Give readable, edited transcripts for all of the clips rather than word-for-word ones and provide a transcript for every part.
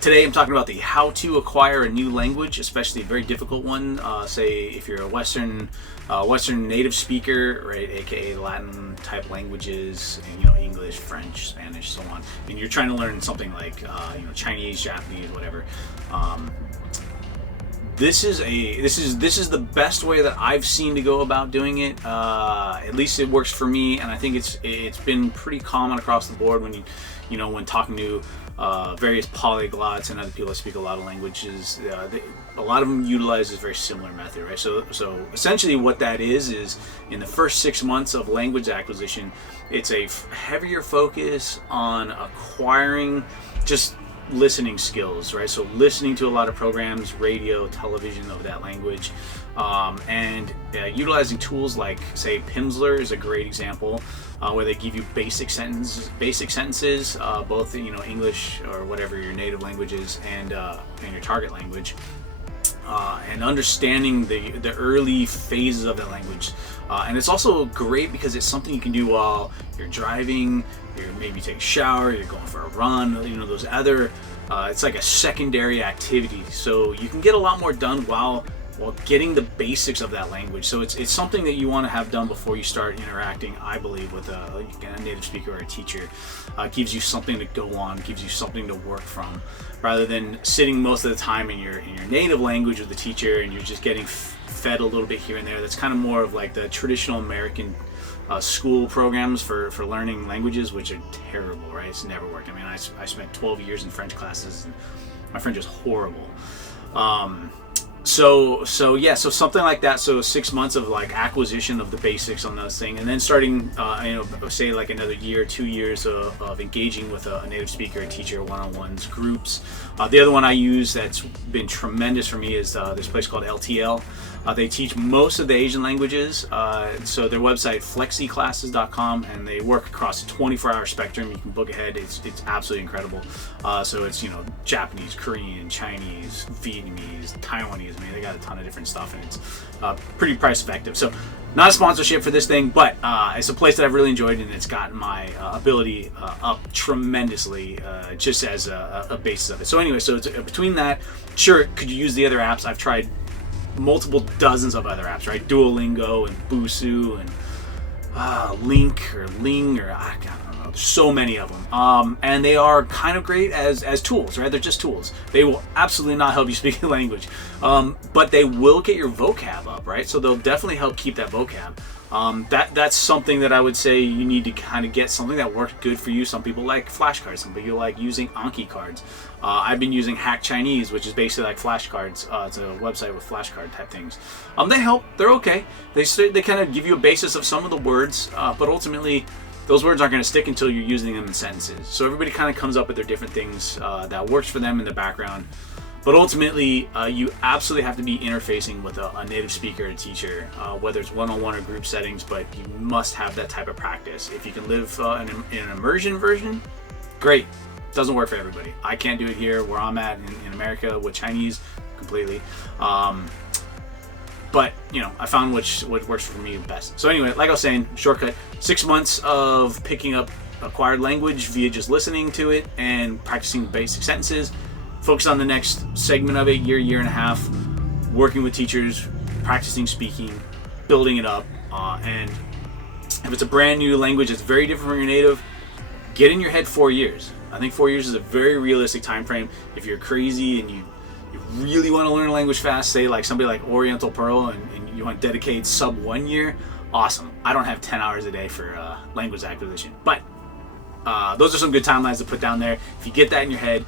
Today I'm talking about the how to acquire a new language, especially a very difficult one. Say if you're a Western native speaker, right, aka Latin type languages, and English, French, Spanish, so on, and you're trying to learn something like Chinese, Japanese, whatever. This is the best way that I've seen to go about doing it. At least it works for me, and I think it's been pretty common across the board when when talking to various polyglots and other people that speak a lot of languages. A lot of them utilize this very similar method, right? So essentially what that is in the first 6 months of language acquisition, it's a heavier focus on acquiring just listening skills, right? So listening to a lot of programs, radio, television of that language, and utilizing tools like, say, Pimsleur is a great example, where they give you basic sentences, both English or whatever your native language is, and your target language, and understanding the early phases of that language. And it's also great because it's something you can do while you're driving, you're maybe taking a shower, you're going for a run, those other, it's like a secondary activity. So you can get a lot more done while getting the basics of that language. So it's something that you want to have done before you start interacting, I believe, with a native speaker or a teacher. Gives you something to go on, gives you something to work from, rather than sitting most of the time in your native language with the teacher and you're just getting fed a little bit here and there. That's kind of more of like the traditional American school programs for learning languages, which are terrible, right? It's never worked. I mean, I spent 12 years in French classes and my French is horrible. So something like that. So 6 months of like acquisition of the basics on those things, and then starting, say like another year, 2 years of engaging with a native speaker, a teacher, one-on-ones, groups. The other one I use that's been tremendous for me is this place called LTL. They teach most of the Asian languages. So their website, flexiclasses.com, and they work across a 24-hour spectrum. You can book ahead. It's absolutely incredible. So it's Japanese, Korean, Chinese, Vietnamese, Taiwanese. I mean, they got a ton of different stuff, and it's pretty price effective. So not a sponsorship for this thing, but it's a place that I've really enjoyed, and it's gotten my ability up tremendously, just as a basis of it. So anyway, so it's, between that, sure, could you use the other apps? I've tried multiple dozens of other apps, right? Duolingo and Busuu and Link or Ling, or I don't know. There's so many of them, and they are kind of great as tools, right? They're just tools. They will absolutely not help you speak the language, but they will get your vocab up, right? So they'll definitely help keep that vocab. That's something that I would say you need to kind of get something that works good for you. Some people like flashcards. Some people like using Anki cards. I've been using Hack Chinese, which is basically like flashcards. It's a website with flashcard type things. They help. They're okay. They kind of give you a basis of some of the words, but ultimately those words aren't going to stick until you're using them in sentences. So everybody kind of comes up with their different things that works for them in the background. But ultimately, you absolutely have to be interfacing with a native speaker or teacher, whether it's one-on-one or group settings, but you must have that type of practice. If you can live in an immersion version, great. Doesn't work for everybody. I can't do it here where I'm at in America with Chinese completely. But I found what works for me best. So anyway, like I was saying, shortcut, 6 months of picking up acquired language via just listening to it and practicing basic sentences. Focus on the next segment of it, year and a half, working with teachers, practicing speaking, building it up. And if it's a brand new language that's very different from your native, get in your head 4 years. I think 4 years is a very realistic time frame. If you're crazy and you really want to learn a language fast, say like somebody like Oriental Pearl, and you want to dedicate sub 1 year, awesome. I don't have 10 hours a day for language acquisition, but those are some good timelines to put down there. If you get that in your head,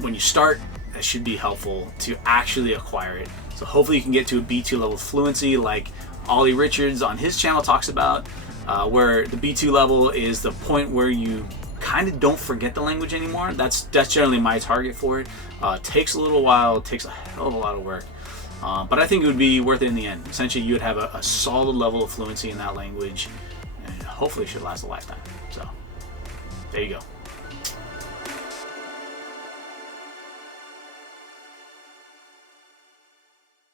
when you start, that should be helpful to actually acquire it. So hopefully you can get to a B2 level fluency like Ollie Richards on his channel talks about, where the B2 level is the point where you kind of don't forget the language anymore. That's generally my target for it. Takes a little while, it takes a hell of a lot of work, but I think it would be worth it in the end. Essentially, you would have a solid level of fluency in that language, and hopefully it should last a lifetime. So there you go.